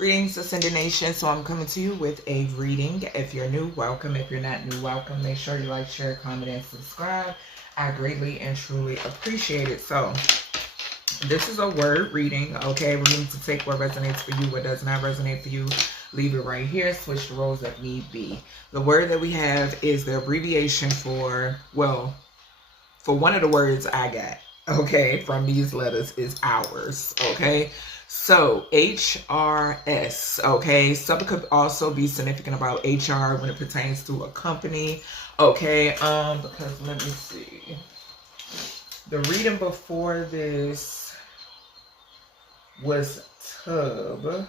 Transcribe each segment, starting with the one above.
Greetings, Ascended Nation. So I'm coming to you with a reading. If you're new, welcome. If you're not new, welcome. Make sure you like, share, comment, and subscribe. I greatly and truly appreciate it. So this is a word reading, okay? We need to take what resonates for you, what does not resonate for you. Leave it right here. Switch the roles if need be. The word that we have is the abbreviation for, well, for one of the words I got, okay, from these letters is hours, okay? So HRS, okay, something could also be significant about HR when it pertains to a company, okay, because let me see, the reading before this was tub.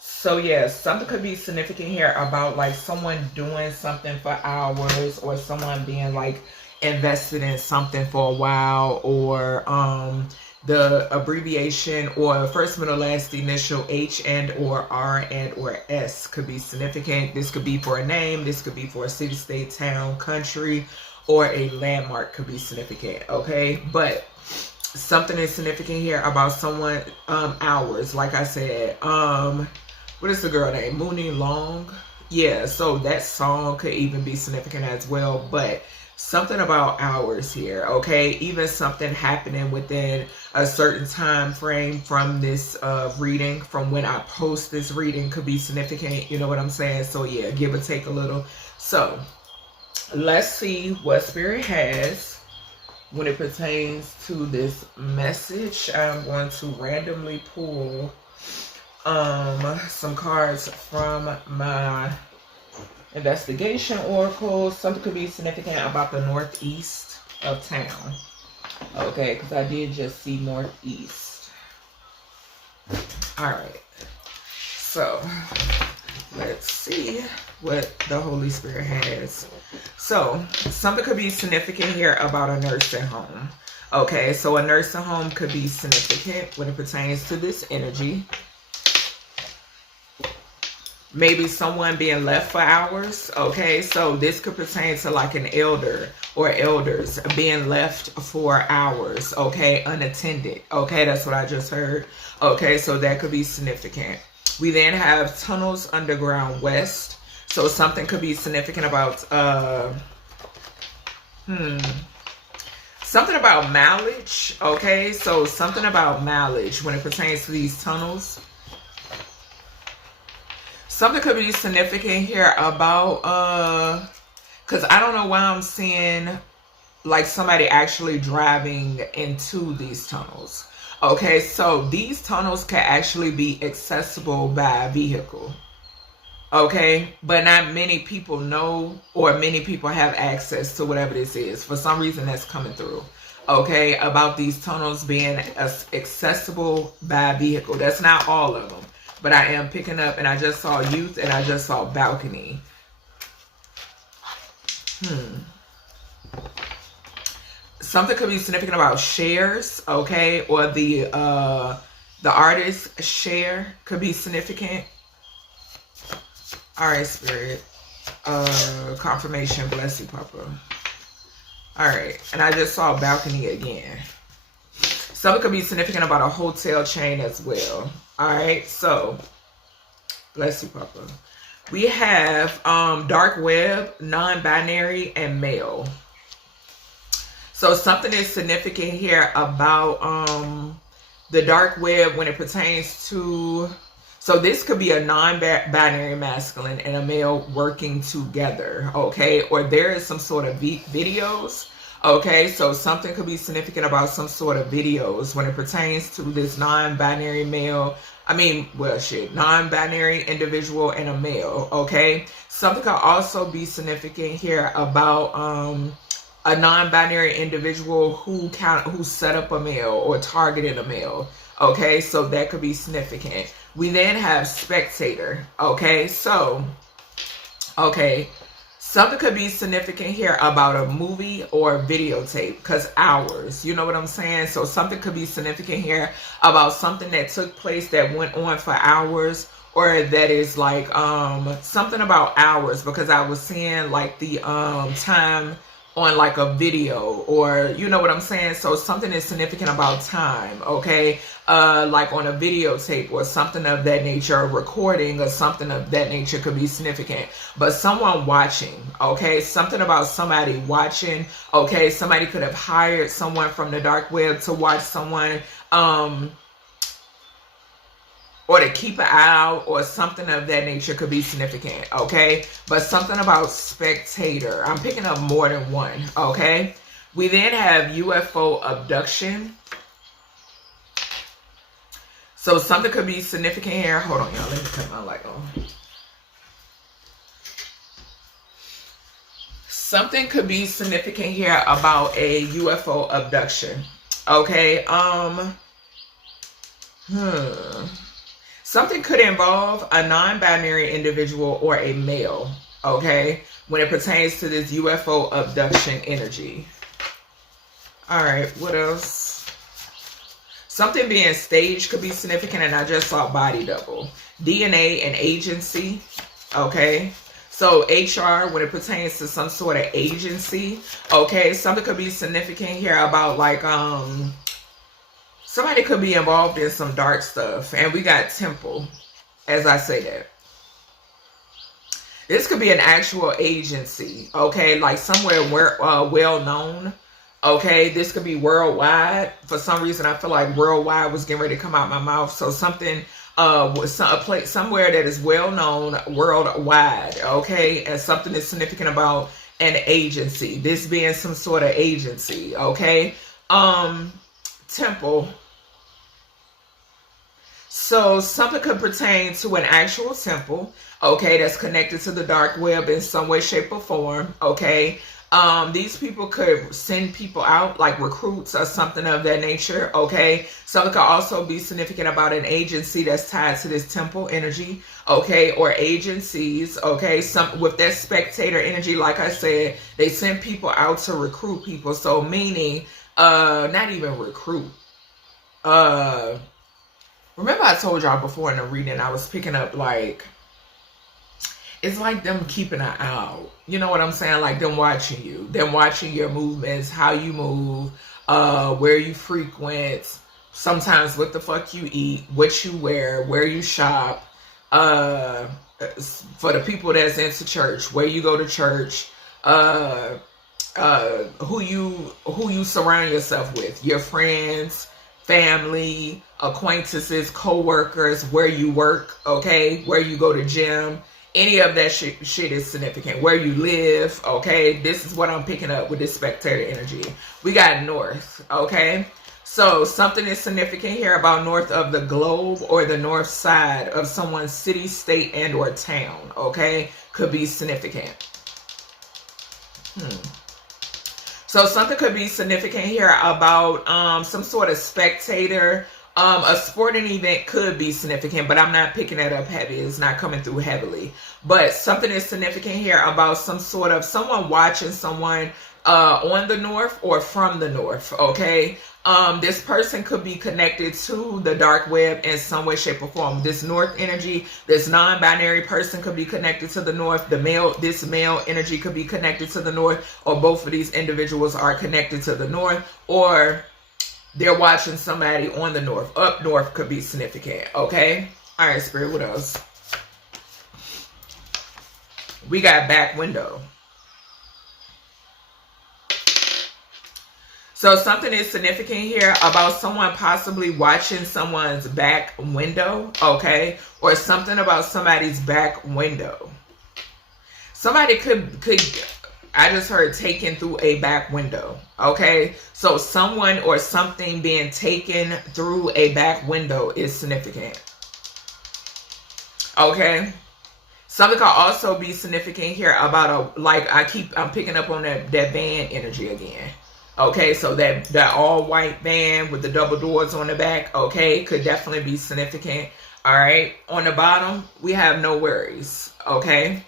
So yeah, something could be significant here about like someone doing something for hours, or someone being like invested in something for a while, or the abbreviation or first, middle, last initial H and or R and or S could be significant. This could be for a name, this could be for a city, state, town, country, or a landmark could be significant, okay? But something is significant here about someone, hours, like I said. What is the girl name? Mooney Long? Yeah, so that song could even be significant as well, but something about hours here, okay? Even something happening within a certain time frame from this reading, from when I post this reading, could be significant, you know what I'm saying? So yeah, give or take a little. So let's see what Spirit has when it pertains to this message. I'm going to randomly pull some cards from my investigation oracle. Something could be significant about the northeast of town, okay, because I did just see northeast. All right, so let's see what the Holy Spirit has. So something could be significant here about a nursing home, okay? So a nursing home could be significant when it pertains to this energy. Maybe someone being left for hours, okay? So this could pertain to like an elder or elders being left for hours, okay? Unattended, okay? That's what I just heard, okay? So that could be significant. We then have tunnels underground west. So something could be significant about, something about mileage, okay? So something about mileage when it pertains to these tunnels. Something could be significant here about, because I don't know why I'm seeing like somebody actually driving into these tunnels. Okay, so these tunnels can actually be accessible by vehicle. Okay, but not many people know, or many people have access to whatever this is. For some reason that's coming through. Okay, about these tunnels being accessible by vehicle. That's not all of them. But I am picking up, and I just saw youth, and I just saw balcony. Something could be significant about shares, okay? Or the artist's share could be significant. All right, Spirit. Confirmation. Bless you, Papa. All right. And I just saw balcony again. Something could be significant about a hotel chain as well. All right, so bless you, Papa. We have dark web, non-binary, and male. So something is significant here about the dark web when it pertains to, so this could be a non-binary masculine and a male working together, okay? Or there is some sort of videos. Okay, so something could be significant about some sort of videos when it pertains to this non-binary male. Non-binary individual and a male, okay? Something could also be significant here about a non-binary individual who set up a male or targeted a male, okay? So that could be significant. We then have spectator, okay? So, okay. Something could be significant here about a movie or a videotape, because hours, you know what I'm saying? So something could be significant here about something that took place that went on for hours, or that is like something about hours, because I was seeing like the time on like a video, or you know what I'm saying? So something is significant about time, okay? Like on a videotape or something of that nature, a recording or something of that nature could be significant. But someone watching, okay? Something about somebody watching, okay? Somebody could have hired someone from the dark web to watch someone, or to keep an eye out, or something of that nature could be significant, okay? But something about spectator, I'm picking up more than one, okay? We then have UFO abduction. So something could be significant here. Hold on, y'all, let me cut my light on. Something could be significant here about a UFO abduction, okay? Something could involve a non-binary individual or a male, okay, when it pertains to this UFO abduction energy. All right, what else? Something being staged could be significant, and I just saw body double. DNA and agency, okay? So HR, when it pertains to some sort of agency, okay? Something could be significant here about like, somebody could be involved in some dark stuff. And we got temple, as I say that. This could be an actual agency, okay? Like somewhere well known, okay? This could be worldwide. For some reason, I feel like worldwide was getting ready to come out my mouth. So something, a place somewhere that is well known worldwide, okay? And something is significant about an agency. This being some sort of agency, okay? Temple. So something could pertain to an actual temple, okay, that's connected to the dark web in some way, shape, or form, okay? These people could send people out, like recruits or something of that nature, okay? Something could also be significant about an agency that's tied to this temple energy, okay, or agencies, okay? Some with that spectator energy, like I said, they send people out to recruit people. So meaning, not even recruit. Remember I told y'all before in the reading, I was picking up like, it's like them keeping an eye out. You know what I'm saying? Like them watching you. Them watching your movements, how you move, where you frequent, sometimes what the fuck you eat, what you wear, where you shop. For the people that's into church, where you go to church, who you surround yourself with, your friends, family, acquaintances, co-workers, where you work, okay, where you go to gym. Any of that shit is significant. Where you live, okay? This is what I'm picking up with this spectator energy. We got north, okay? So something is significant here about north of the globe, or the north side of someone's city, state, and or town, okay? Could be significant. So something could be significant here about some sort of spectator. A sporting event could be significant, but I'm not picking that up heavy. It's not coming through heavily. But something is significant here about some sort of someone watching someone on the north or from the north, okay? This person could be connected to the dark web in some way, shape, or form. This north energy, this non-binary person could be connected to the north. This male energy could be connected to the north, or both of these individuals are connected to the north, or they're watching somebody on the north. Up north could be significant, okay? All right, Spirit, what else? We got back window. So something is significant here about someone possibly watching someone's back window, okay? Or something about somebody's back window. Somebody could I just heard taken through a back window, okay? So someone or something being taken through a back window is significant, okay? Something could also be significant here about I'm picking up on that van energy again. Okay, so that all white van with the double doors on the back, okay, could definitely be significant. All right, on the bottom, we have no worries, okay?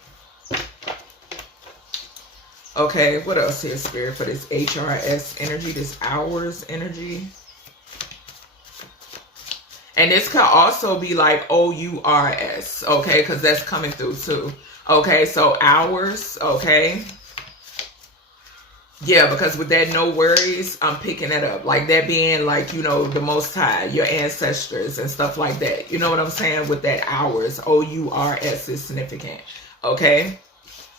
Okay, what else here, Spirit, for this HRS energy, this hours energy? And this could also be like OURS, okay, because that's coming through too. Okay, so hours, okay. Yeah, because with that no worries, I'm picking that up. Like that being like, you know, the Most High, your ancestors and stuff like that. You know what I'm saying? With that hours, OURS is significant. Okay.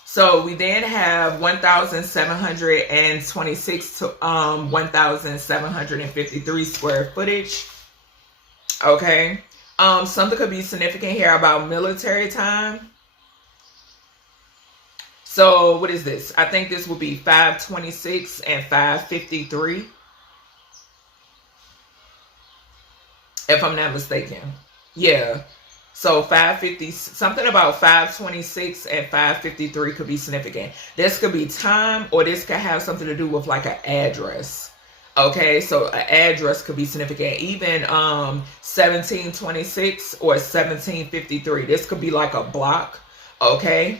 So we then have 1,726 to 1,753 square footage. Okay. Something could be significant here about military time. So what is this? I think this will be 526 and 553. If I'm not mistaken. Yeah. So 550, something about 526 and 553 could be significant. This could be time, or this could have something to do with like an address. Okay, so an address could be significant. Even 1726 or 1753. This could be like a block. Okay.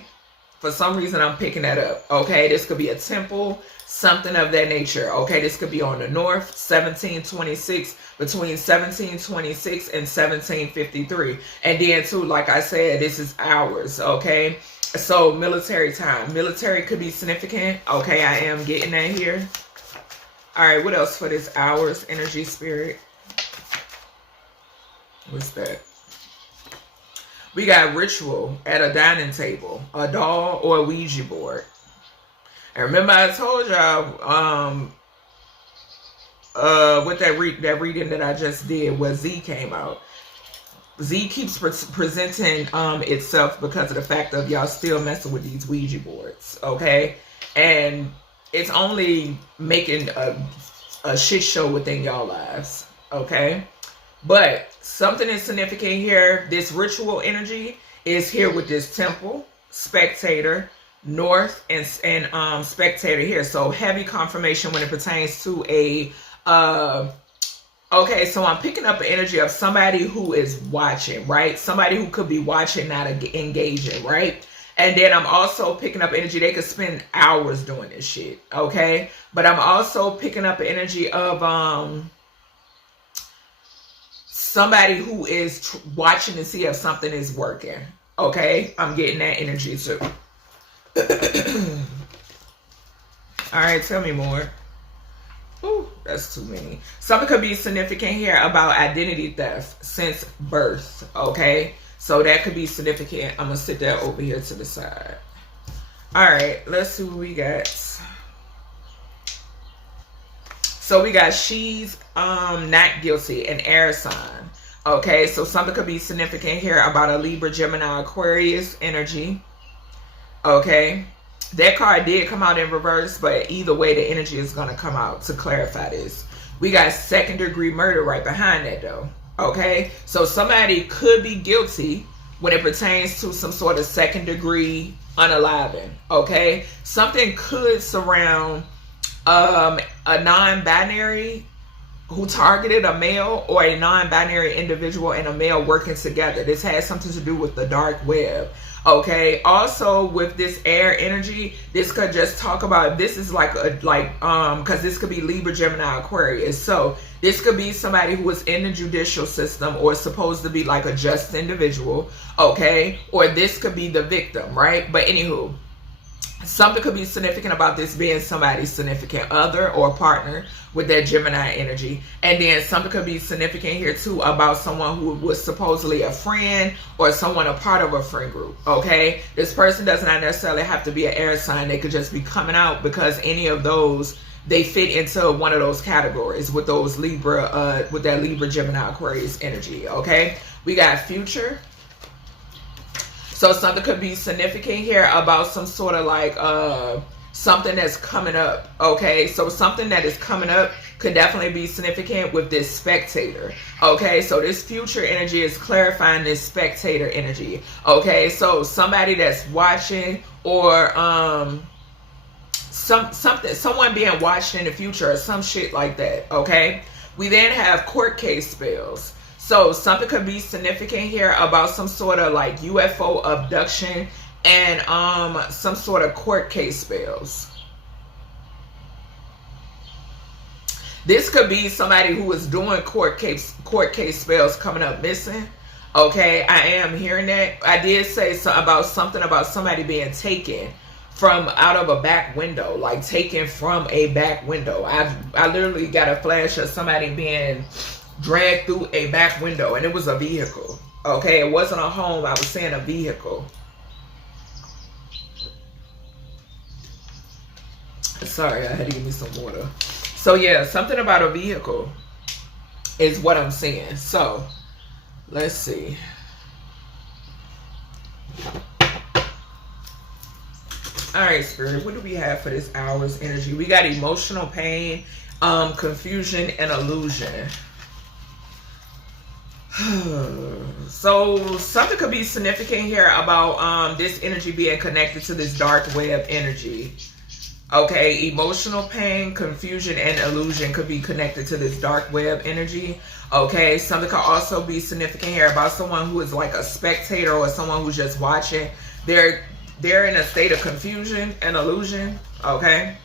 For some reason, I'm picking that up. Okay, this could be a temple, something of that nature. Okay, this could be on the north, 1726, between 1726 and 1753. And then too, like I said, this is hours. Okay, so military time. Military could be significant. Okay, I am getting that here. All right, what else for this hours energy spirit? What's that? We got ritual at a dining table, a doll, or a Ouija board. And remember I told y'all with that reading that I just did where Z came out. Z keeps presenting itself because of the fact of y'all still messing with these Ouija boards, okay? And it's only making a shit show within y'all lives, okay? But something is significant here. This ritual energy is here with this temple, spectator, north, and spectator here. So heavy confirmation when it pertains to a okay, so I'm picking up the energy of somebody who is watching, right? Somebody who could be watching, not engaging, right? And then I'm also picking up energy. They could spend hours doing this shit, okay? But I'm also picking up the energy of somebody who is watching to see if something is working. Okay, I'm getting that energy too. All right, tell me more. Ooh, that's too many. Something could be significant here about identity theft since birth. Okay, so that could be significant. I'm gonna sit that over here to the side. All right, let's see what we got. So we got she's not guilty, an air sign. Okay, so something could be significant here about a Libra, Gemini, Aquarius energy. Okay, that card did come out in reverse, but either way, the energy is going to come out to clarify this. We got second degree murder right behind that though. Okay, so somebody could be guilty when it pertains to some sort of second degree unaliving. Okay, something could surround a non-binary who targeted a male, or a non-binary individual and a male working together. This has something to do with the dark web. Okay, also with this air energy, this could just talk about, this is like because this could be Libra, Gemini, Aquarius. So this could be somebody who is in the judicial system or supposed to be like a just individual. Okay, or this could be the victim, right? But anywho, something could be significant about this being somebody's significant other or partner with that Gemini energy. And then something could be significant here too about someone who was supposedly a friend or someone a part of a friend group. Okay, this person does not necessarily have to be an air sign. They could just be coming out because any of those, they fit into one of those categories with those Libra, with that Libra, Gemini, Aquarius energy. Okay, we got future. So something could be significant here about some sort of like something that's coming up. Okay, so something that is coming up could definitely be significant with this spectator. Okay, so this future energy is clarifying this spectator energy. Okay, so somebody that's watching, or someone being watched in the future or some shit like that. Okay, we then have court case spells. So something could be significant here about some sort of like UFO abduction and some sort of court case spells. This could be somebody who is doing court case spells coming up missing. Okay, I am hearing that. I did say about something about somebody being taken from out of a back window, like taken from a back window. I literally got a flash of somebody being dragged through a back window, and it was a vehicle. Okay, it wasn't a home. I was saying a vehicle. Sorry, I had to give me some water. So yeah, something about a vehicle is what I'm saying. So let's see. All right, Spirit, what do we have for this hour's energy? We got emotional pain, confusion, and illusion. So something could be significant here about this energy being connected to this dark web energy. Okay, emotional pain, confusion, and illusion could be connected to this dark web energy. Okay, something could also be significant here about someone who is like a spectator or someone who's just watching. They're in a state of confusion and illusion. Okay.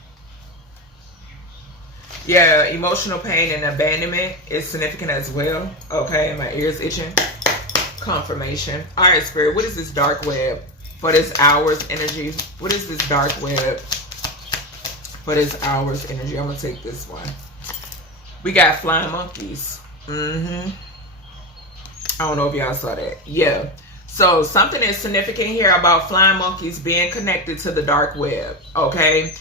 Yeah, emotional pain and abandonment is significant as well. Okay, my ears itching. Confirmation. All right, Spirit, what is this dark web for this hour's energy? What is this dark web for this hour's energy? I'm going to take this one. We got flying monkeys. I don't know if y'all saw that. Yeah. So something is significant here about flying monkeys being connected to the dark web. Okay.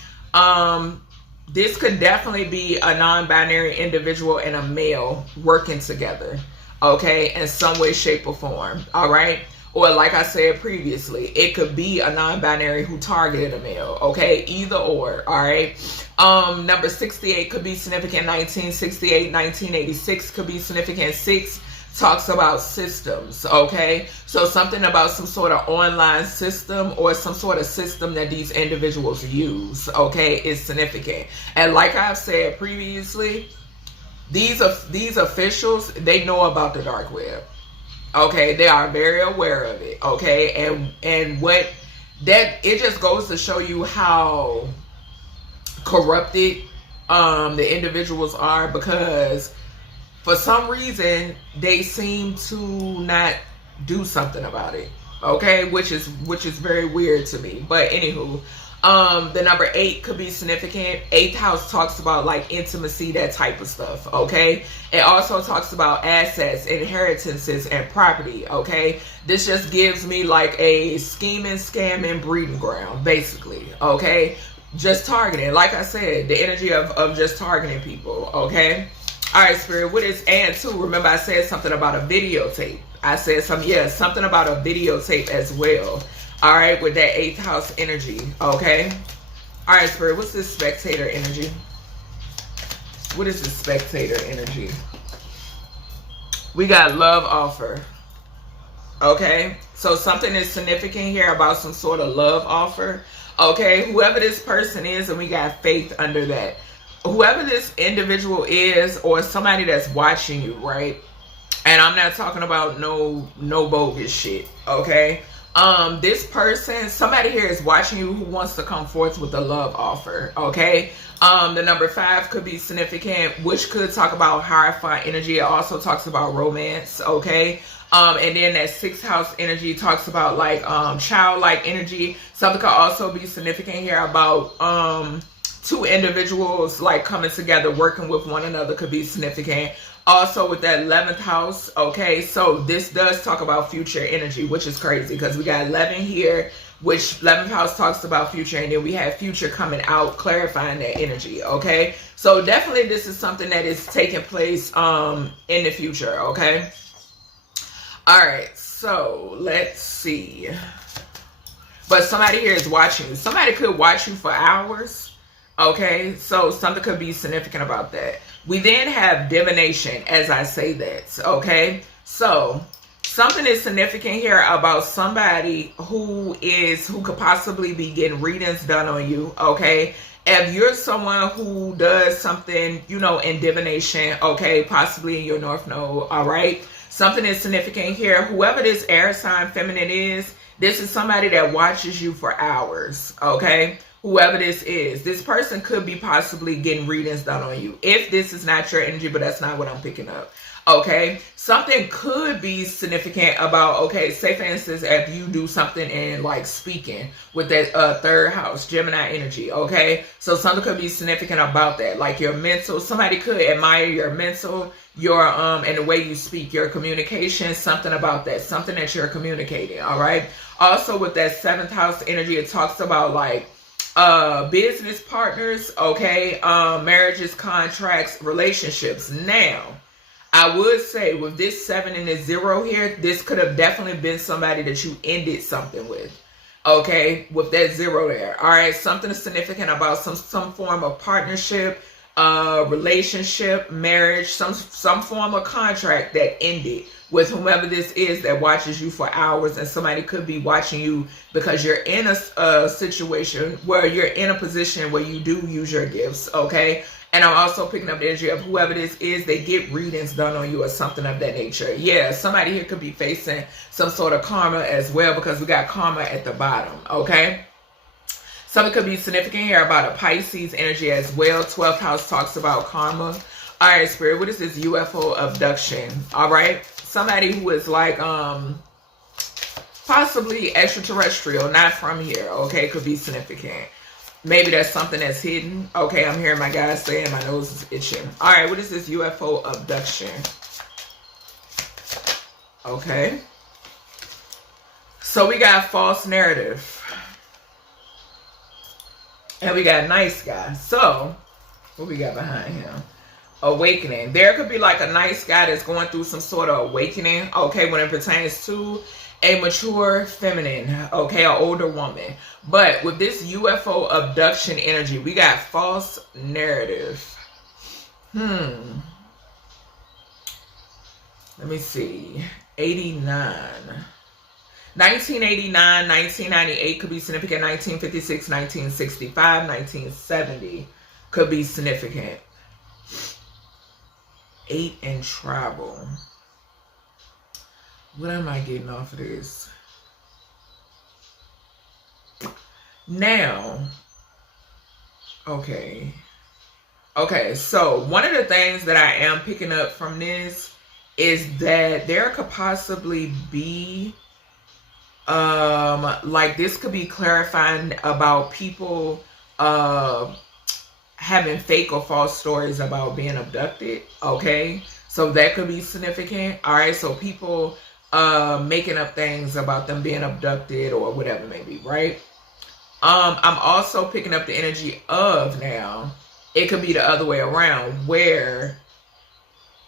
This could definitely be a non-binary individual and a male working together. Okay. In some way, shape, or form. All right. Or like I said previously, it could be a non-binary who targeted a male. Okay. Either or. All right. Number 68 could be significant. 1968, 1986 could be significant. 6 talks about systems. Okay. So something about some sort of online system or some sort of system that these individuals use. Okay. Is significant. And like I've said previously, these officials, they know about the dark web. Okay, they are very aware of it. Okay, and what that, it just goes to show you how corrupted the individuals are, because for some reason they seem to not do something about it. Okay, which is very weird to me. But anywho, the number 8 could be significant. 8th house talks about like intimacy, that type of stuff. Okay, it also talks about assets, inheritances, and property. Okay, this just gives me like a scheming, scamming breeding ground, basically. Okay, just targeting, like I said, the energy of just targeting people. Okay. All right, Spirit, what is, and too, remember I said something about a videotape. I said something about a videotape as well. All right, with that 8th house energy. Okay. All right, Spirit, what's this spectator energy? What is the spectator energy? We got love offer. Okay, so something is significant here about some sort of love offer. Okay, whoever this person is, and we got faith under that. Whoever this individual is, or somebody that's watching you, right? And I'm not talking about no bogus shit. Okay. This person, somebody here is watching you who wants to come forth with a love offer. Okay. The number 5 could be significant, which could talk about hierophant energy. It also talks about romance. Okay. And then that 6th house energy talks about like childlike energy. Something could also be significant here about 2 individuals like coming together, working with one another, could be significant. Also with that 11th house. Okay, so this does talk about future energy, which is crazy because we got 11 here, which 11th house talks about future, and then we have future coming out, clarifying that energy. Okay, so definitely this is something that is taking place in the future. Okay. All right, so let's see. But somebody here is watching you. Somebody could watch you for hours. Okay, so something could be significant about that. We then have divination, as I say that. Okay, so something is significant here about somebody who could possibly be getting readings done on you. Okay, if you're someone who does something, you know, in divination, okay, possibly in your north node. All right, something is significant here. Whoever this air sign feminine is, this is somebody that watches you for hours. Okay. Whoever this person could be possibly getting readings done on you. If this is not your energy, but that's not what I'm picking up. Okay, something could be significant about, okay, say for instance, if you do something in like speaking with that third house, Gemini energy, okay, so something could be significant about that, like your mental, somebody could admire your mental, your and the way you speak, your communication, something about that, something that you're communicating. All right, also with that seventh house energy, it talks about like business partners, okay, marriages, contracts, relationships. Now I would say with this 7 and this 0 here, this could have definitely been somebody that you ended something with. Okay, with that 0 there. All right, something significant about some form of partnership, relationship, marriage, some form of contract that ended with whomever this is that watches you for hours. And somebody could be watching you because you're in a situation where you're in a position where you do use your gifts. Okay. And I'm also picking up the energy of whoever this is, they get readings done on you or something of that nature. Yeah, somebody here could be facing some sort of karma as well, because we got karma at the bottom, okay? Something could be significant here about a Pisces energy as well. 12th house talks about karma. All right, Spirit, what is this UFO abduction? All right, somebody who is like possibly extraterrestrial, not from here, okay, could be significant. Maybe that's something that's hidden. Okay, I'm hearing my guys saying my nose is itching. All right, what is this UFO abduction? Okay. So we got false narrative. And we got nice guy. So, what we got behind him? Awakening. There could be like a nice guy that's going through some sort of awakening. Okay, when it pertains to a mature feminine, okay, an older woman. But with this UFO abduction energy, we got false narrative. Let me see. 89. 1989, 1998 could be significant. 1956, 1965, 1970 could be significant. 8 and travel. What am I getting off of this? Now, okay, so one of the things that I am picking up from this is that there could possibly be, like this could be clarifying about people having fake or false stories about being abducted, okay? So that could be significant, all right? So people making up things about them being abducted or whatever it may be, right? I'm also picking up the energy of, now it could be the other way around, where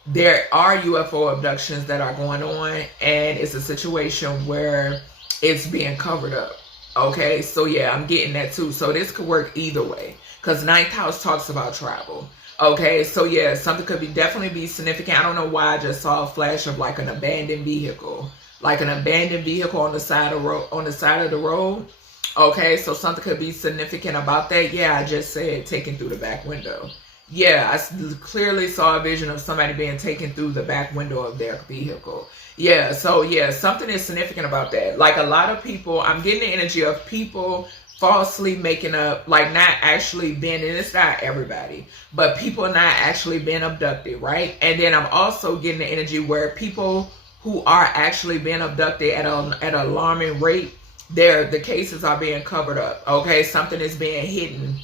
there are UFO abductions that are going on and it's a situation where it's being covered up. Okay, so yeah, I'm getting that too. So this could work either way, because 9th house talks about travel. Okay, so yeah, something could be definitely be significant. I don't know why I just saw a flash of like an abandoned vehicle, like an abandoned vehicle on the side of the road. Okay, so something could be significant about that. Yeah, I just said taken through the back window. Yeah, I clearly saw a vision of somebody being taken through the back window of their vehicle. Yeah, so yeah, something is significant about that. Like a lot of people, I'm getting the energy of people falsely making up, like not actually being, and it's not everybody, but people not actually being abducted, right? And then I'm also getting the energy where people who are actually being abducted at an alarming rate, the cases are being covered up, okay? Something is being hidden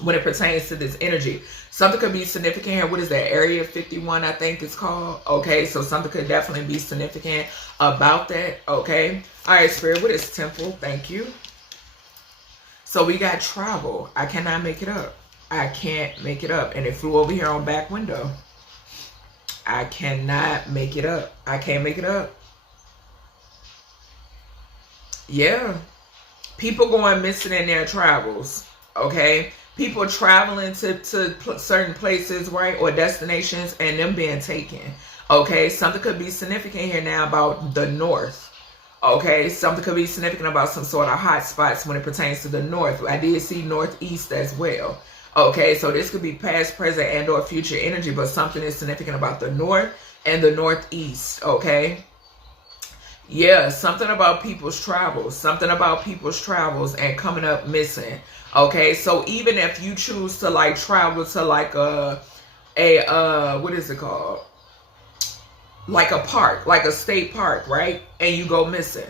when it pertains to this energy. Something could be significant here. What is that? Area 51, I think it's called. Okay, so something could definitely be significant about that, okay? All right, Spirit, what is temple? Thank you. So we got travel. I cannot make it up. I can't make it up. And it flew over here on back window. I cannot make it up. I can't make it up. Yeah. People going missing in their travels, okay? People traveling to certain places, right, or destinations, and them being taken, okay? Something could be significant here now about the north, okay? Something could be significant about some sort of hot spots when it pertains to the north. I did see northeast as well, okay? So this could be past, present, and or future energy, but something is significant about the north and the northeast, okay? Yeah, something about people's travels. Something about people's travels and coming up missing. Okay, so even if you choose to like travel to like what is it called? like a park, like a state park, right? And you go missing.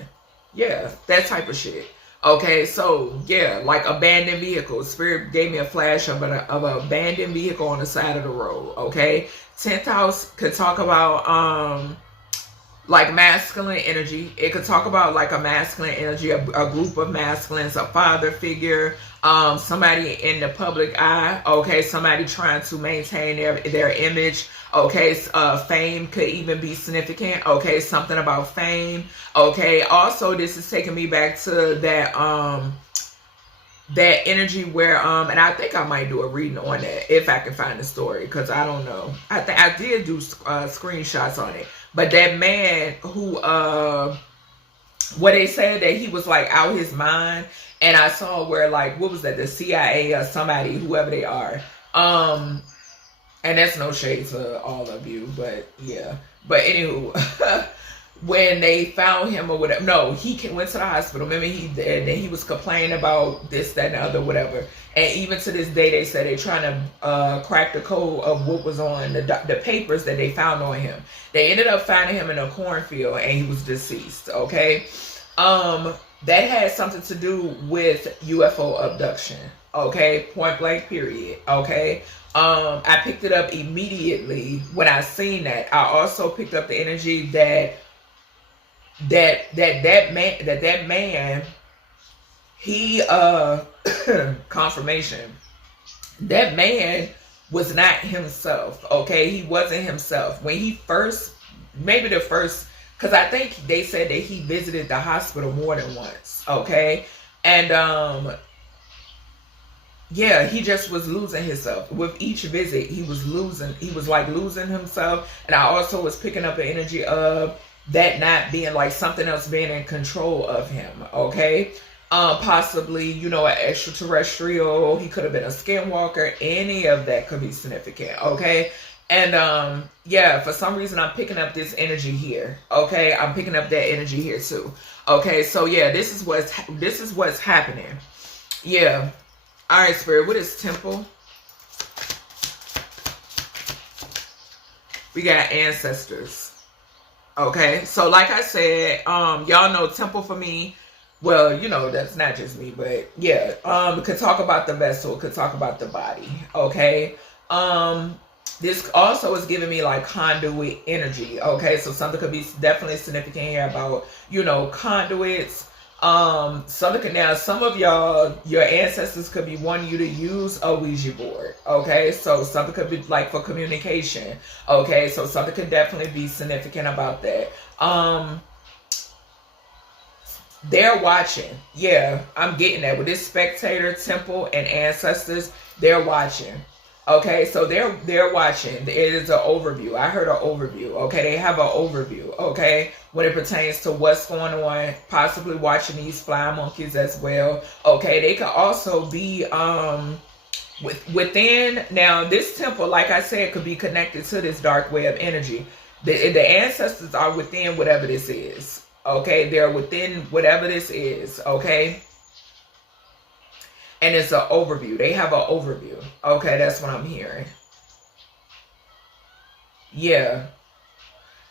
Yeah, that type of shit. Okay, so yeah, like abandoned vehicles. Spirit gave me a flash of an abandoned vehicle on the side of the road. Okay, 10th house could talk about like masculine energy. It could talk about like a masculine energy, a group of masculines, a father figure, somebody in the public eye. Okay, somebody trying to maintain their image. Okay, fame could even be significant. Okay, something about fame. Okay, also this is taking me back to that energy where and I think I might do a reading on that if I can find the story, because I don't know. I think I did do screenshots on it, but that man who what they said that he was like out his mind, and I saw where like what was that, the CIA or somebody, whoever they are, and that's no shade to all of you, but yeah. But anywho, when they found him or whatever, no, he went to the hospital. Remember, he was complaining about this, that, and the other, whatever. And even to this day, they said they're trying to crack the code of what was on the papers that they found on him. They ended up finding him in a cornfield, and he was deceased. Okay, that had something to do with UFO abduction. Okay, point blank, period. Okay. I picked it up immediately when I seen that. I also picked up the energy that man, he confirmation, that man was not himself. Okay, he wasn't himself when he first, maybe the first, because I think they said that he visited the hospital more than once. Okay, and yeah, he just was losing himself. With each visit, he was losing himself. And I also was picking up the energy of that not being like something else being in control of him. Okay. Possibly, you know, an extraterrestrial. He could have been a skinwalker. Any of that could be significant. Okay. And yeah, for some reason I'm picking up this energy here. Okay. I'm picking up that energy here too. Okay. So yeah, this is what's happening. Yeah. All right, Spirit, what is temple? We got ancestors. Okay, so like I said, y'all know temple for me. Well, you know, that's not just me, but yeah, it could talk about the vessel, it could talk about the body. Okay, this also is giving me like conduit energy. Okay, so something could be definitely significant here about, you know, conduits. Now some of y'all, your ancestors could be wanting you to use a Ouija board. Okay, so something could be like for communication. Okay, so something could definitely be significant about that. They're watching. Yeah, I'm getting that with this spectator, temple, and ancestors. They're watching. Okay, so they're watching. It is an overview. I heard an overview. Okay, they have an overview. Okay, when it pertains to what's going on, possibly watching these flying monkeys as well. Okay, they could also be within. Now, this temple, like I said, could be connected to this dark web energy. The ancestors are within whatever this is. Okay, they're within whatever this is. Okay. And it's an overview. They have an overview. Okay, that's what I'm hearing. Yeah.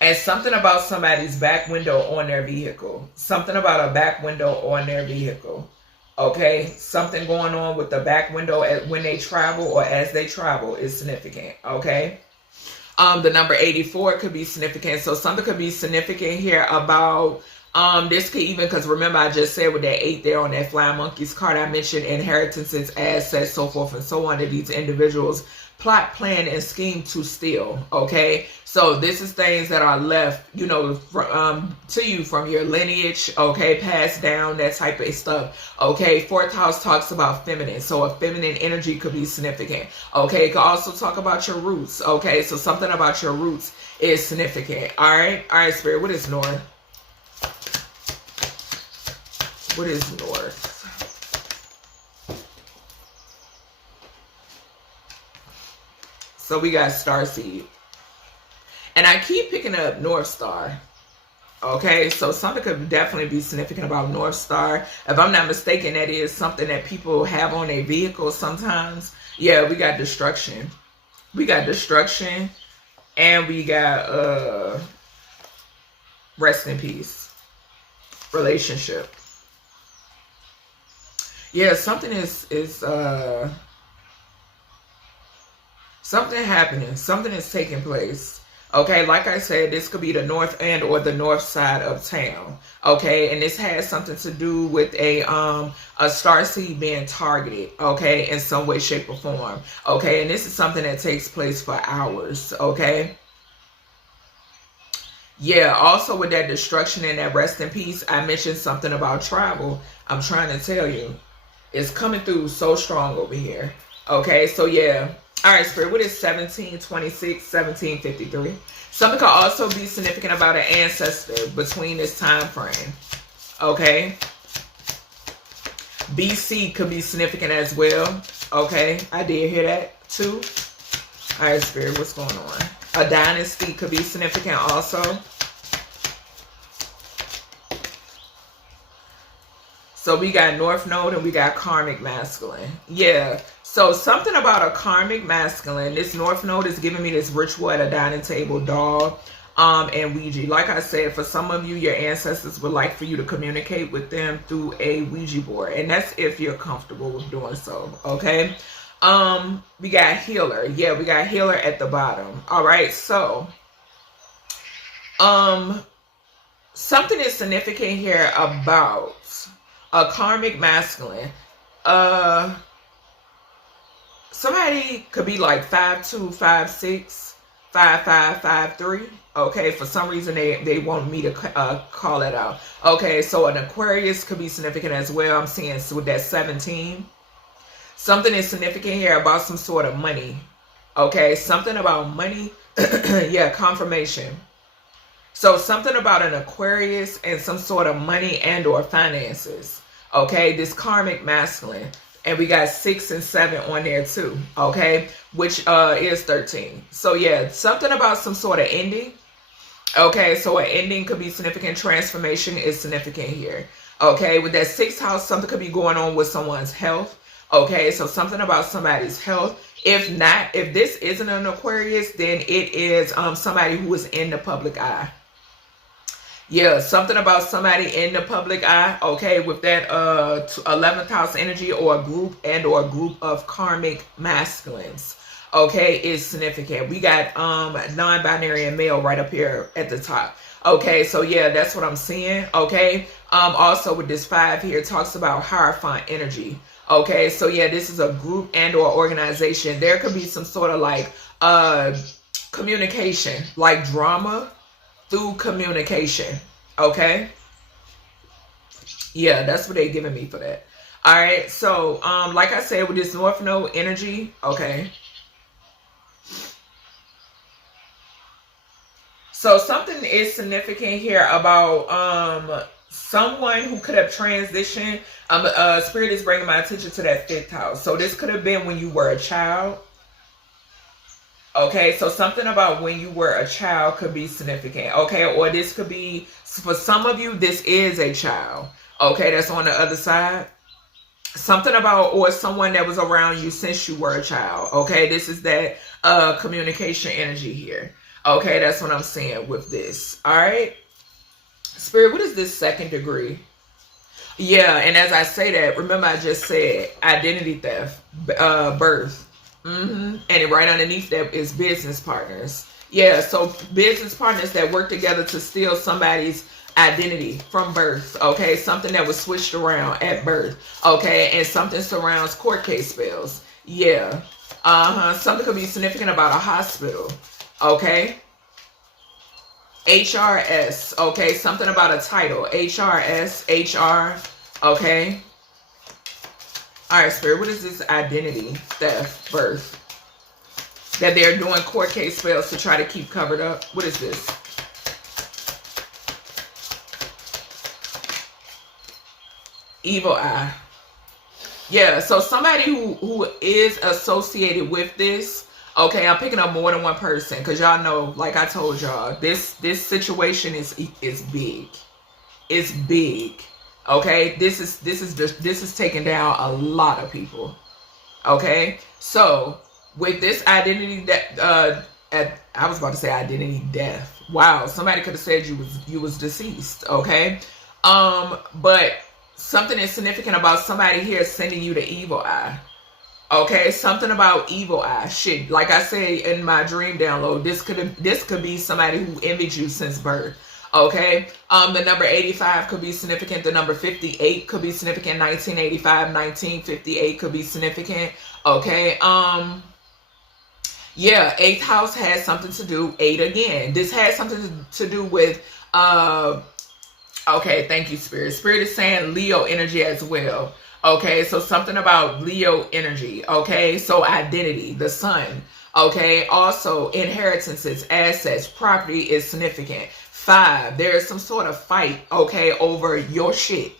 And something about somebody's back window on their vehicle. Something about a back window on their vehicle. Okay, something going on with the back window when they travel or as they travel is significant. Okay. The number 84 could be significant. So something could be significant here about this could even, because remember I just said with that 8 there on that flying monkeys card, I mentioned inheritances, assets, so forth and so on, that these individuals plot, plan, and scheme to steal. Okay, so this is things that are left, you know, to you from your lineage. Okay, passed down, that type of stuff. Okay, 4th house talks about feminine, so a feminine energy could be significant. Okay, it could also talk about your roots. Okay, so something about your roots is significant. All right, Spirit, what is north? What is north? So we got starseed. And I keep picking up North Star. Okay, so something could definitely be significant about North Star. If I'm not mistaken, that is something that people have on their vehicles sometimes. Yeah, we got destruction. We got destruction. And we got Rest in peace. Relationship. Yeah, something is something happening. Something is taking place. Okay, like I said, this could be the north end or the north side of town. Okay, and this has something to do with a star seed being targeted. Okay, in some way, shape, or form. Okay, and this is something that takes place for hours. Okay. Yeah, also with that destruction and that rest in peace, I mentioned something about travel. I'm trying to tell you, it's coming through so strong over here. Okay, so yeah. All right, Spirit, what is 1726, 1753? Something could also be significant about an ancestor between this time frame. Okay. BC could be significant as well. Okay, I did hear that too. All right, Spirit, what's going on? A dynasty could be significant also. So we got North Node and we got karmic masculine. Yeah. So something about a karmic masculine. This North Node is giving me this ritual at a dining table, dog, and Ouija. Like I said, for some of you, your ancestors would like for you to communicate with them through a Ouija board. And that's if you're comfortable with doing so. Okay. We got healer. Yeah, we got healer at the bottom. All right. So, something is significant here about a karmic masculine. Somebody could be like 5'2", 5'6", 5'5", 5'3". Okay, for some reason they want me to call it out. Okay, so an Aquarius could be significant as well. I'm seeing with that 17. Something is significant here about some sort of money. Okay, something about money. Yeah, confirmation. So something about an Aquarius and some sort of money and or finances. Okay, this karmic masculine. And we got 6 and 7 on there too. Okay, which is 13. So yeah, something about some sort of ending. Okay, so an ending could be significant. Transformation is significant here. Okay, with that 6th house, something could be going on with someone's health. Okay, so something about somebody's health. If not, if this isn't an Aquarius, then it is somebody who is in the public eye. Yeah, something about somebody in the public eye, okay, with that 11th house energy or a group of karmic masculines, okay, is significant. We got non-binary and male right up here at the top. Okay, so yeah, that's what I'm seeing, okay. Also with this 5 here, it talks about Hierophant energy. Okay, so yeah, this is a group and or organization. There could be some sort of like communication, like drama through communication. Okay. Yeah, that's what they're giving me for that. All right. So, like I said, with this North Node energy, okay. So something is significant here about someone who could have transitioned. Spirit is bringing my attention to that 5th house. So this could have been when you were a child. Okay, so something about when you were a child could be significant. Okay, or this could be, for some of you, this is a child. Okay, that's on the other side. Something about, or someone that was around you since you were a child. Okay, this is that communication energy here. Okay, that's what I'm seeing with this. All right. Spirit, what is this 2nd degree? Yeah, and as I say that, remember I just said identity theft, birth. And right underneath that is business partners. Yeah, so business partners that work together to steal somebody's identity from birth. Okay, something that was switched around at birth. Okay, and something surrounds court case spells. Yeah, something could be significant about a hospital. Okay, HRS. Okay, something about a title. HRS, HR. Okay. All right, Spirit, what is this identity theft, birth, that they're doing court case spells to try to keep covered up? What is this? Evil eye. Yeah, so somebody who is associated with this, okay, I'm picking up more than one person because y'all know, like I told y'all, this situation is big. It's big. Okay, this is taking down a lot of people. Okay, so with this identity that I was about to say identity death, Wow, somebody could have said you was deceased, okay? But something is significant about somebody here sending you the evil eye. Okay, something about evil eye. Shit, like I said in my dream download, this could be somebody who envied you since birth. Okay, the number 85 could be significant. The number 58 could be significant. 1985, 1958 could be significant. Okay, yeah, 8th house has something to do. 8 again. This has something to do with okay, thank you, Spirit. Spirit is saying Leo energy as well. Okay, so something about Leo energy. Okay, so identity, the sun. Okay, also inheritances, assets, property is significant. 5, there is some sort of fight, okay, over your shit.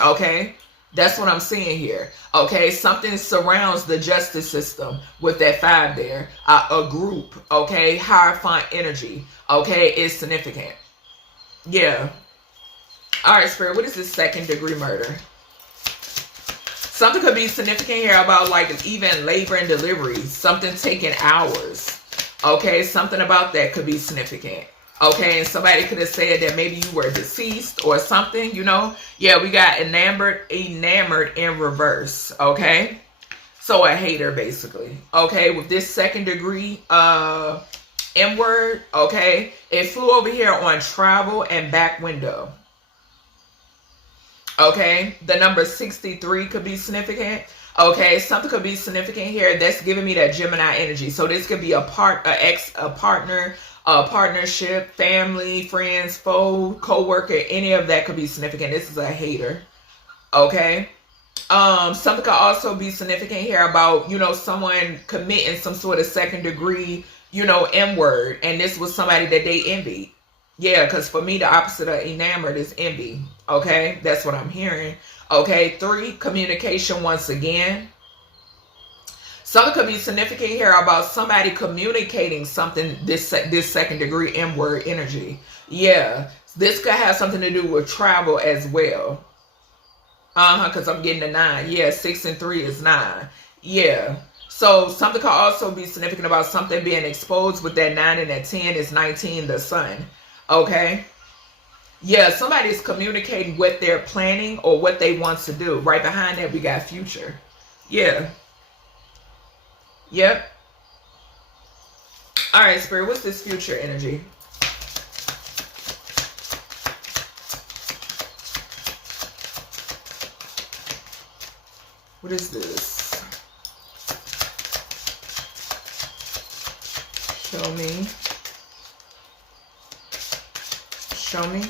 Okay, that's what I'm seeing here. Okay, something surrounds the justice system with that 5 there. A group, okay, Hierophant energy, okay, is significant. Yeah. All right, Spirit, what is this 2nd degree murder? Something could be significant here about like even labor and delivery. Something taking hours. Okay, something about that could be significant. Okay, and somebody could have said that maybe you were deceased or something, you know. Yeah, we got enamored in reverse. Okay, so a hater basically. Okay, with this 2nd degree M word. Okay, it flew over here on travel and back window. Okay, the number 63 could be significant. Okay, something could be significant here. That's giving me that Gemini energy. So this could be a partner, a partnership, family, friends, foe, co-worker. Any of that could be significant. This is a hater. Okay, something could also be significant here about, you know, someone committing some sort of 2nd degree, you know, M word, and this was somebody that they envied. Yeah, because for me, the opposite of enamored is envy. Okay, that's what I'm hearing. Okay, 3, communication once again. Something could be significant here about somebody communicating something, this 2nd degree M word energy. Yeah, this could have something to do with travel as well. Because I'm getting a 9. Yeah, 6 and 3 is 9. Yeah. So something could also be significant about something being exposed with that 9 and that 10 is 19, the sun. Okay. Yeah, somebody is communicating what they're planning or what they want to do. Right behind that, we got future. Yeah. Yep. All right, Spirit, what's this future energy? What is this? Show me. Show me.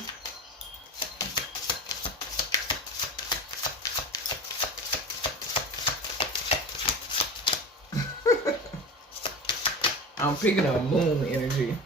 I'm picking up moon energy.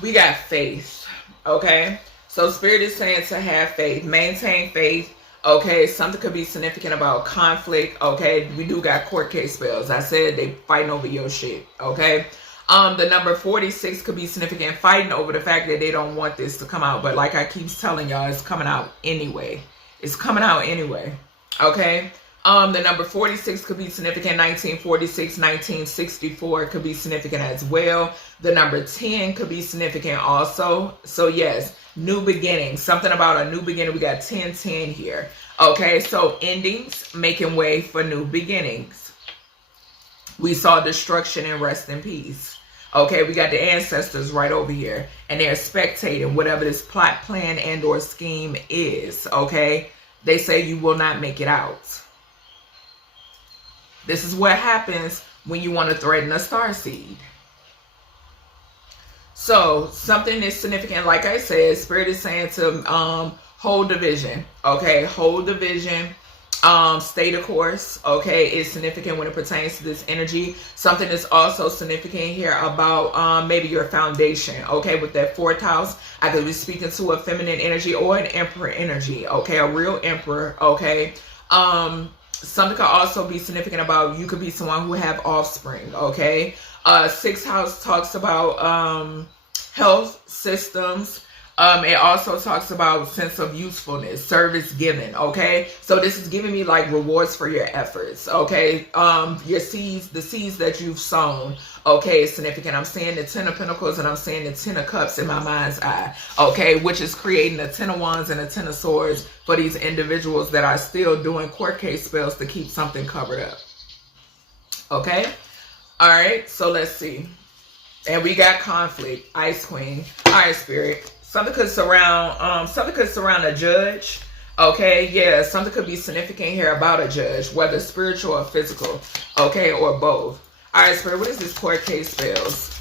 We got faith. Okay. So Spirit is saying to have faith. Maintain faith. Okay. Something could be significant about conflict. Okay. We do got court case spells. I said they fighting over your shit. Okay. The number 46 could be significant, fighting over the fact that they don't want this to come out. But like I keep telling y'all, it's coming out anyway. It's coming out anyway. Okay. The number 46 could be significant. 1946, 1964 could be significant as well. The number 10 could be significant also. So yes, new beginning. Something about a new beginning. We got 1010 here. Okay. So endings, making way for new beginnings. We saw destruction and rest in peace. Okay, we got the ancestors right over here, and they're spectating whatever this plot, plan, and or scheme is. Okay, they say you will not make it out. This is what happens when you want to threaten a starseed. So something is significant. Like I said, Spirit is saying to hold division. Okay, hold division. Stay the course. Okay, is significant when it pertains to this energy. Something is also significant here about maybe your foundation. Okay, with that 4th house, I could be speaking to a feminine energy or an emperor energy. Okay, a real emperor. Okay, something could also be significant about you could be someone who have offspring. Okay, 6th house talks about health systems. It also talks about sense of usefulness, service given. Okay, so this is giving me like rewards for your efforts. Okay, your seeds, the seeds that you've sown. Okay, is significant. I'm seeing the 10 of Pentacles and I'm seeing the 10 of Cups in my mind's eye. Okay, which is creating the 10 of Wands and the 10 of Swords for these individuals that are still doing court case spells to keep something covered up. Okay, all right. So let's see. And we got conflict, Ice Queen. All right, Spirit. Something could surround a judge. Okay, yeah, something could be significant here about a judge, whether spiritual or physical. Okay, or both. All right, Spirit, what is this court case spells?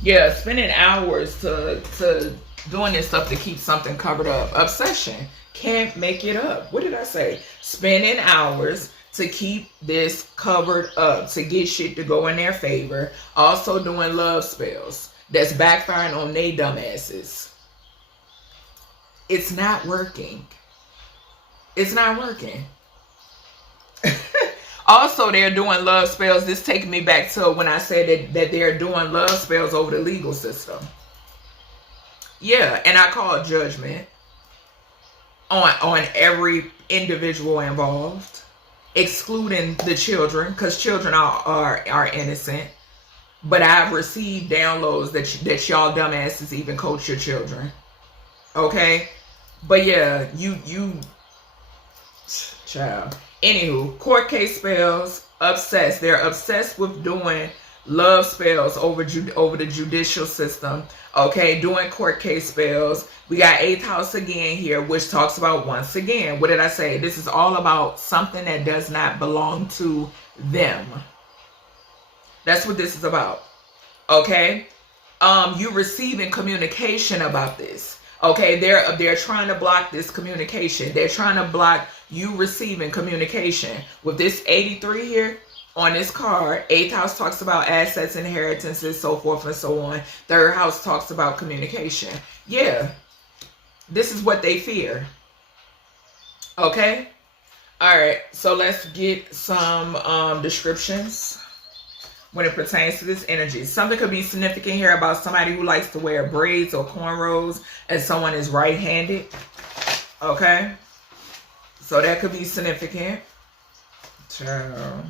Yeah, spending hours to doing this stuff to keep something covered up. Obsession. Can't make it up. What did I say? Spending hours to keep this covered up, to get shit to go in their favor. Also doing love spells that's backfiring on they dumbasses. It's not working. It's not working. Also, they're doing love spells. This taking me back to when I said that they're doing love spells over the legal system. Yeah, and I call judgment on every individual involved, excluding the children, because children are innocent. But I've received downloads that y'all dumbasses even coach your children. Okay? But yeah, you child. Anywho, court case spells, obsessed. They're obsessed with doing love spells over the judicial system. Okay, doing court case spells. We got 8th house again here, which talks about, once again, what did I say? This is all about something that does not belong to them. That's what this is about. Okay? You receiving communication about this. Okay, they're trying to block this communication. They're trying to block you receiving communication. With this 83 here on this card, 8th house talks about assets, inheritances, so forth and so on. 3rd house talks about communication. Yeah, this is what they fear. Okay? All right, so let's get some descriptions when it pertains to this energy. Something could be significant here about somebody who likes to wear braids or cornrows and someone is right-handed. Okay? So that could be significant. Ciao.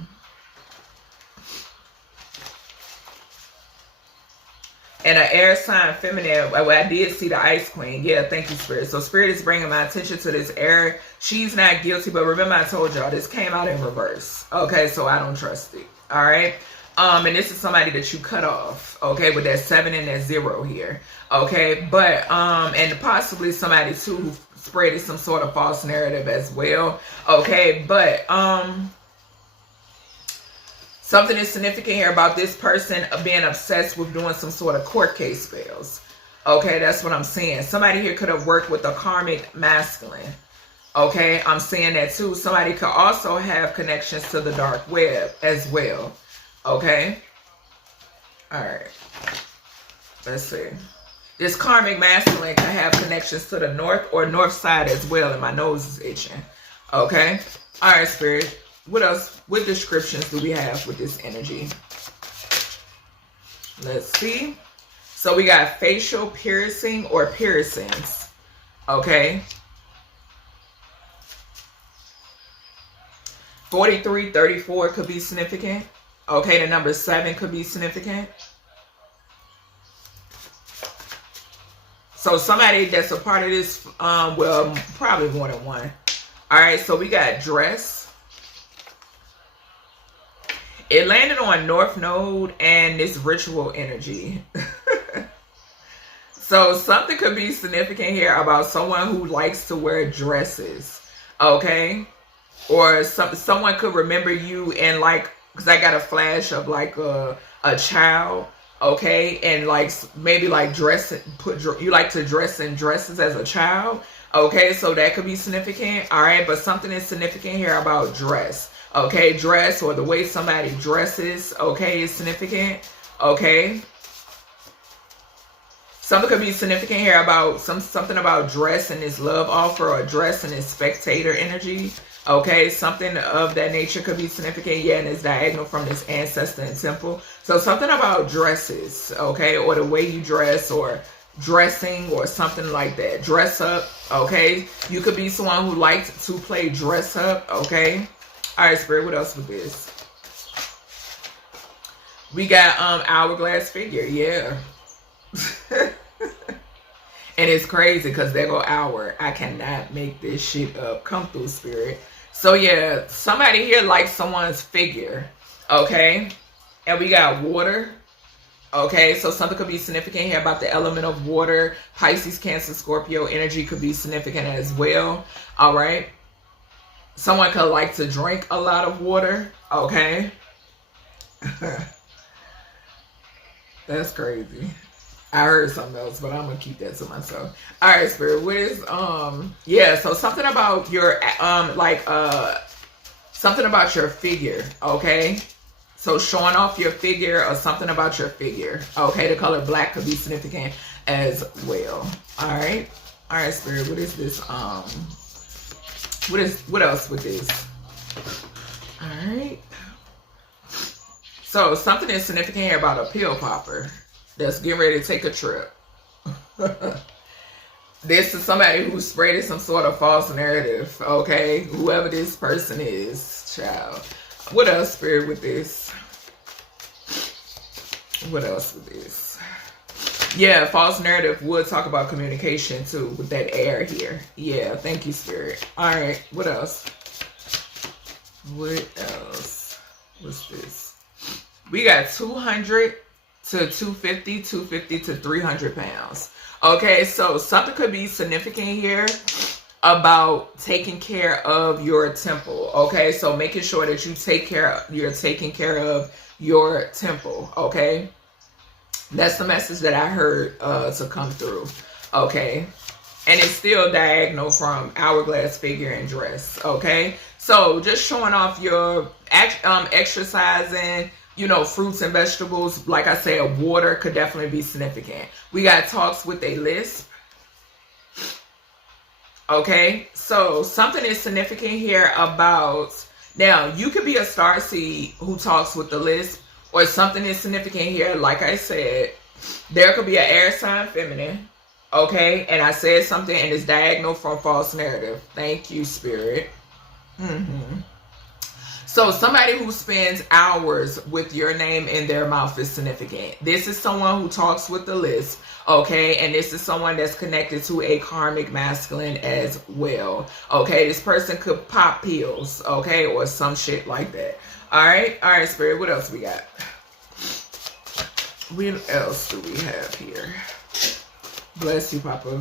And an air sign feminine. Well, I did see the Ice Queen. Yeah, thank you, Spirit. So Spirit is bringing my attention to this air. She's not guilty, but remember I told y'all this came out in reverse. Okay, so I don't trust it. All right? And this is somebody that you cut off, okay, with that 7 and that 0 here, okay, but, and possibly somebody too who spreaded some sort of false narrative as well, okay, but, something is significant here about this person being obsessed with doing some sort of court case spells, okay, that's what I'm seeing. Somebody here could have worked with a karmic masculine, okay, I'm seeing that too. Somebody could also have connections to the dark web as well. Okay. All right. Let's see. This karmic masculine can have connections to the north or north side as well, and my nose is itching. Okay. All right, Spirit. What else? What descriptions do we have with this energy? Let's see. So we got facial piercing or piercings. Okay. 43, 34 could be significant. Okay, the number 7 could be significant. So somebody that's a part of this, well, probably more than one. All right, so we got dress. It landed on North Node and this ritual energy. So something could be significant here about someone who likes to wear dresses. Okay, or someone could remember you and like, because I got a flash of like a child, okay, and like maybe like dressing, you like to dress in dresses as a child, okay, so that could be significant. All right, but something is significant here about dress, okay, dress or the way somebody dresses, okay, is significant, okay. Something could be significant here about something about dress and this love offer, or dress and this spectator energy. Okay, something of that nature could be significant. Yeah, and it's diagonal from this ancestor and temple. So something about dresses, okay, or the way you dress, or dressing or something like that. Dress up, okay? You could be someone who likes to play dress up, okay? All right, Spirit, what else with this? We got hourglass figure, yeah. And it's crazy because they go hour. I cannot make this shit up. Come through, Spirit. So yeah, somebody here likes someone's figure, okay? And we got water. Okay, so something could be significant here about the element of water. Pisces, Cancer, Scorpio energy could be significant as well. All right. Someone could like to drink a lot of water. Okay. That's crazy. I heard something else, but I'm going to keep that to myself. All right, Spirit. What is, yeah, so something about your, something about your figure. Okay. So showing off your figure or something about your figure. Okay, the color black could be significant as well. All right. All right, Spirit. What is this? What else with this? All right. So something is significant here about a pill popper that's getting ready to take a trip. This is somebody who's spreading some sort of false narrative. Okay, whoever this person is, child. What else, Spirit, with this? What else with this? Yeah, false narrative would talk about communication too with that air here. Yeah, thank you, Spirit. All right, what else? What else? What's this? We got 200 to 250, 250 to 300 pounds. Okay, so something could be significant here about taking care of your temple. Okay, so making sure that you're taking care of your temple. Okay, that's the message that I heard to come through. Okay, and it's still diagonal from hourglass figure and dress. Okay, so just showing off your exercising, you know, fruits and vegetables. Like I said, water could definitely be significant. We got talks with a lisp. Okay, so something is significant here about, now you could be a starseed who talks with the lisp, or something is significant here. Like I said, there could be an air sign feminine. Okay, and I said something and it's diagonal from false narrative. Thank you, Spirit. So somebody who spends hours with your name in their mouth is significant. This is someone who talks with the lisp, okay? And this is someone that's connected to a karmic masculine as well, okay? This person could pop pills, okay? Or some shit like that. All right, Spirit, what else we got? What else do we have here? Bless you, Papa.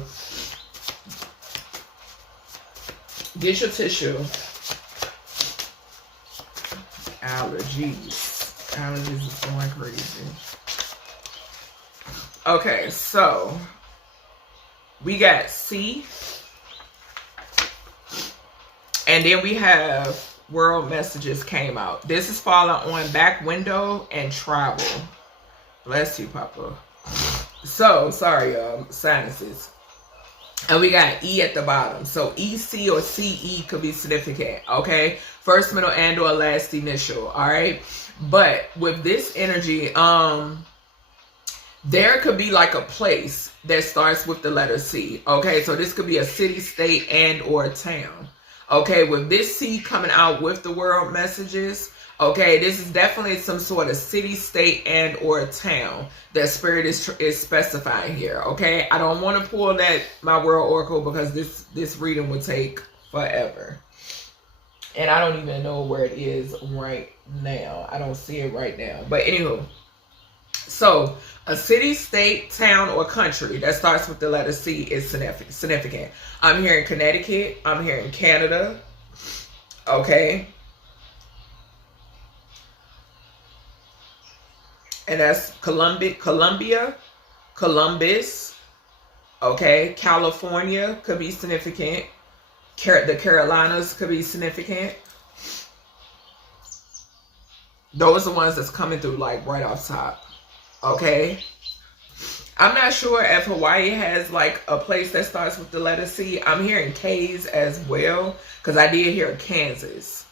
Get your tissue. Allergies is going crazy. Okay, so we got C, and then we have world messages came out. This is falling on back window and travel. Bless you, Papa. So sorry, sinuses. And we got E at the bottom. So EC or CE could be significant, okay? First, middle, and or last initial, all right? But with this energy, there could be like a place that starts with the letter C, okay? So this could be a city, state, and or a town, okay? With this C coming out with the world messages, okay, this is definitely some sort of city, state, and or town that Spirit is specifying here, okay? I don't want to pull that, my world oracle, because this reading will take forever. And I don't even know where it is right now. I don't see it right now. But anywho, so a city, state, town, or country that starts with the letter C is significant. I'm here in Connecticut. I'm here in Canada, okay? And that's Columbia, Columbus, okay? California could be significant. The Carolinas could be significant. Those are the ones that's coming through like right off top, okay? I'm not sure if Hawaii has like a place that starts with the letter C. I'm hearing K's as well, because I did hear Kansas,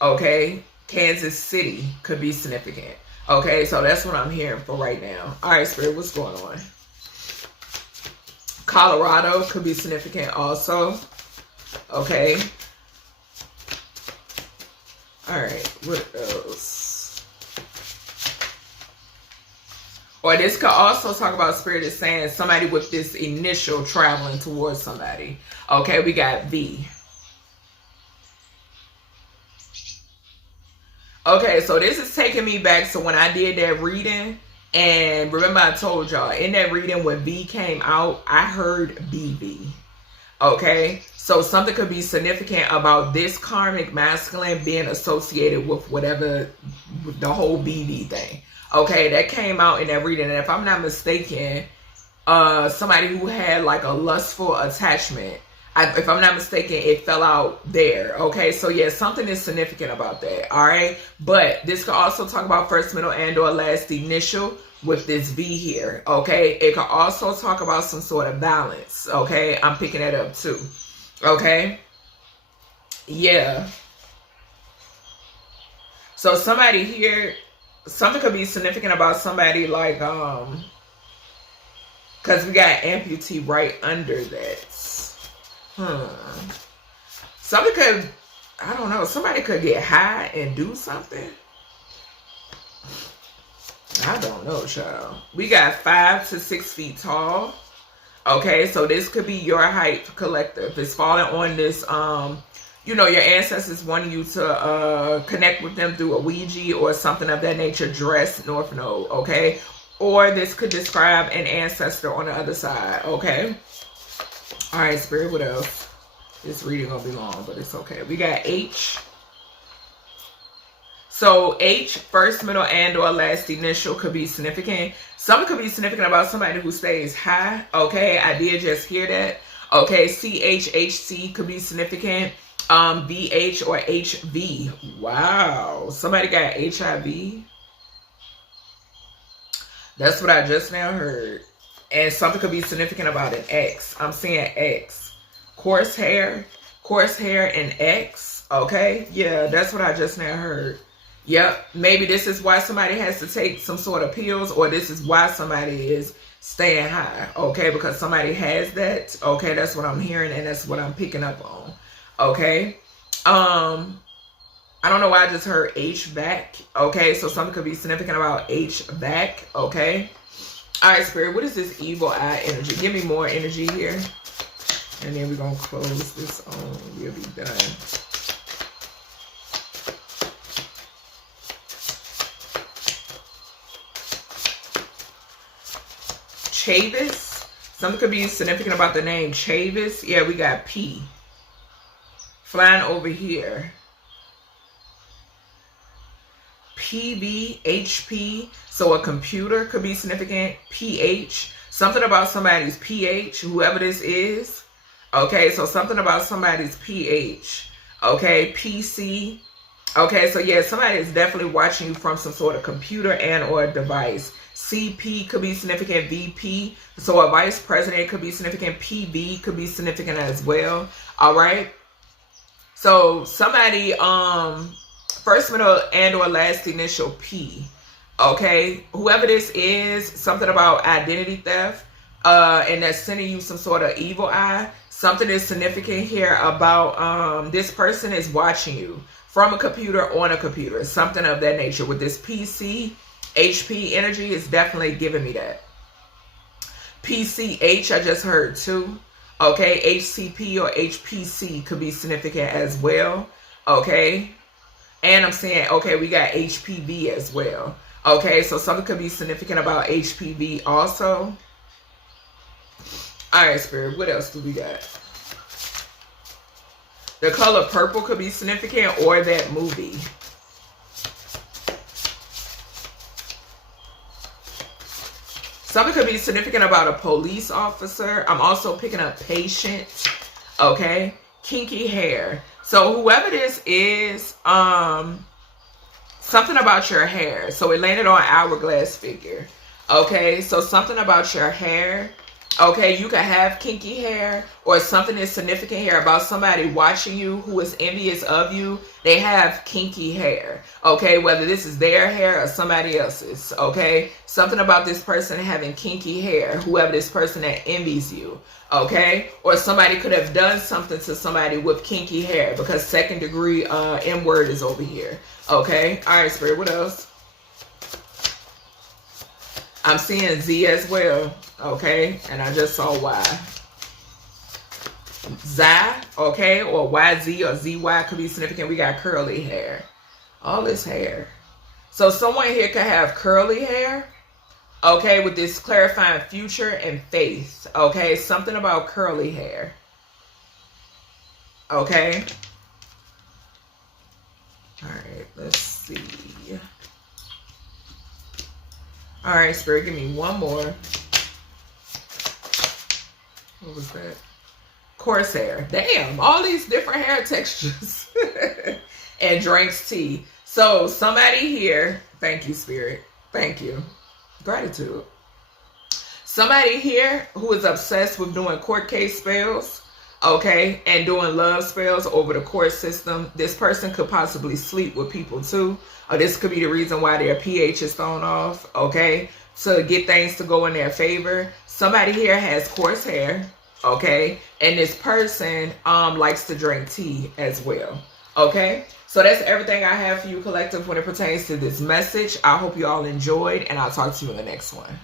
okay? Kansas City could be significant. Okay, so that's what I'm hearing for right now. All right, Spirit, what's going on? Colorado could be significant also. Okay. All right, what else? Or this could also talk about Spirit is saying somebody with this initial traveling towards somebody. Okay, we got V. Okay, so this is taking me back to when I did that reading. And remember I told y'all, in that reading when V came out, I heard BB. Okay, so something could be significant about this karmic masculine being associated with whatever, with the whole BB thing. Okay, that came out in that reading. And if I'm not mistaken, somebody who had like a lustful attachment, if I'm not mistaken, it fell out there. Okay, so yeah, something is significant about that. All right, but this could also talk about first, middle, and or last initial with this V here. Okay, it could also talk about some sort of balance. Okay, I'm picking that up too. Okay, yeah. So somebody here, something could be significant about somebody like because we got amputee right under that. Something could, I don't know, somebody could get high and do something. I don't know, child. We got 5 to 6 feet tall. Okay, so this could be your height collective. It's falling on this, you know, your ancestors wanting you to connect with them through a Ouija or something of that nature, dress, North Node, okay? Or this could describe an ancestor on the other side, okay? All right, Spirit, what else? This reading gonna be long, but it's okay. We got H. So H, first, middle, and or last initial could be significant. Something could be significant about somebody who stays high. Okay, I did just hear that. Okay, CHHC could be significant. VH or HV. Wow, somebody got HIV. That's what I just now heard. And something could be significant about an X. I'm seeing X. Coarse hair and X. Okay, yeah, that's what I just now heard. Yep, maybe this is why somebody has to take some sort of pills, or this is why somebody is staying high, okay, because somebody has that. Okay, that's what I'm hearing, and that's what I'm picking up on. Okay, I don't know why I just heard HVAC. Okay, so something could be significant about HVAC. Okay, all right, Spirit, what is this evil eye energy? Give me more energy here, and then we're gonna close this on. We'll be done. Chavis. Something could be significant about the name Chavis. Yeah, we got P. Flying over here. PV, HP. So a computer could be significant. PH. Something about somebody's pH, whoever this is. Okay, so something about somebody's pH. Okay, PC. Okay, so yeah, somebody is definitely watching you from some sort of computer and or device. CP could be significant, VP. So a vice president could be significant, PB could be significant as well. All right. So somebody, first, middle, and or last initial P. Okay. Whoever this is, something about identity theft, and that's sending you some sort of evil eye. Something is significant here about this person is watching you from a computer on a computer. Something of that nature with this PC. HP energy is definitely giving me that. PCH, I just heard too. Okay, HCP or HPC could be significant as well. Okay, and I'm saying, okay, we got HPV as well. Okay, so something could be significant about HPV also. All right, Spirit, what else do we got? The color purple could be significant, or that movie. Something could be significant about a police officer. I'm also picking up patient. Okay. Kinky hair. So whoever this is, something about your hair. So it landed on hourglass figure. Okay. So something about your hair. Okay, you could have kinky hair or something that's significant here about somebody watching you who is envious of you. They have kinky hair. Okay, whether this is their hair or somebody else's. Okay, something about this person having kinky hair, whoever this person that envies you. Okay, or somebody could have done something to somebody with kinky hair because second degree M word is over here. Okay, all right, Spirit, what else? I'm seeing Z as well. Okay, and I just saw Y. Zai, okay, or YZ or ZY could be significant. We got curly hair. All this hair. So someone here could have curly hair, okay, with this clarifying future and faith. Okay, something about curly hair. Okay. All right, let's see. All right, Spirit, give me one more. What was that? Coarse hair. Damn, all these different hair textures. And drinks tea. So somebody here, thank you, Spirit. Thank you. Gratitude. Somebody here who is obsessed with doing court case spells, okay, and doing love spells over the court system. This person could possibly sleep with people too. Or this could be the reason why their pH is thrown off, okay, to get things to go in their favor. Somebody here has coarse hair, okay, and this person likes to drink tea as well, okay. So that's everything I have for you, collective, when it pertains to this message. I hope you all enjoyed, and I'll talk to you in the next one.